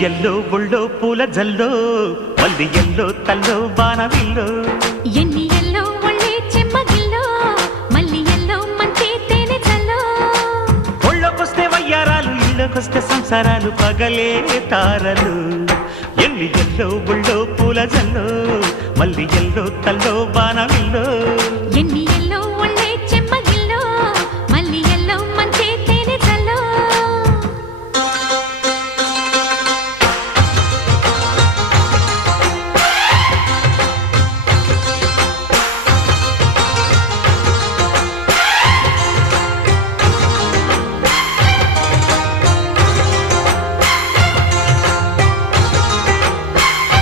yellow ఒళ్ళో పూల జల్లో మల్లి yellow తల్లో బాణవిల్లో ఎన్ని ఎల్లో ఒళ్ళే చెమ్మగిల్లో మల్లి ఎల్లో మంచి తేనె చల్లో ఒళ్ళోకొస్తే వయ్యారాలు ఇళ్ళకొస్తే సంసారాలు పగలే తారలు ఎన్ని ఎల్లో ఒళ్ళో పూల జల్లో మల్లి ఎల్లో తల్లో బాణవిల్లో ఎన్ని